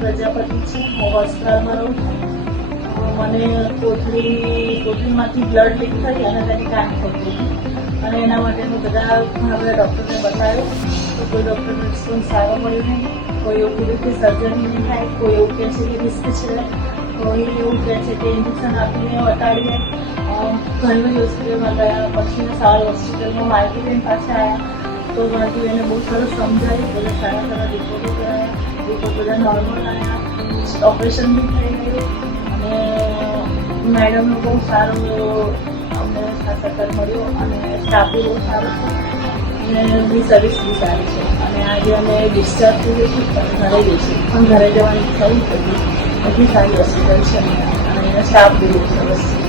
પ્રજાપતિ છું. હું વસ્ત્રાલમાં રહું છું. મને કોથળીમાંથી બ્લડ લીક થઈ અને તેની ગાંઠ થઈ ગઈ અને એના માટે મેં બધા ઘણા બધા ડૉક્ટરને બતાવ્યો તો કોઈ ડૉક્ટરનો રિસ્પોન્સ સારો મળ્યો નહીં. કોઈ એવું કીધું કે સર્જરી નહીં થાય, કોઈ એવું કહે છે કે રિસ્ક છે, કોઈ એવું કહે છે કે ઇન્જેક્શન આપીને વટાડીએ. ઘણી બધી હોસ્પિટલમાં ગયા, પછી સારી હોસ્પિટલમાં માહિતી લઈને પાછા આવ્યા તો માહિતી એને બહુ સરસ સમજાવી. બધા સારા રિપોર્ટો કરાયા, રિપોર્ટ બધા નોર્મલ આવ્યા, ઓપરેશન બી થઈ ગયું અને મેડમનો બહુ સારો અમને સહકાર મળ્યો અને સ્ટાફ બી બહુ સારો છે અને એમની સર્વિસ બી સારી છે અને આજે અમે ડિસ્ચાર્જ થઈ ગઈ ઘરે ગઈ છીએ પણ ઘરે જવાની ઈચ્છા નથી એટલી સારી હોસ્પિટલ છે અને સ્ટાફ બી બહુ સરસ છે.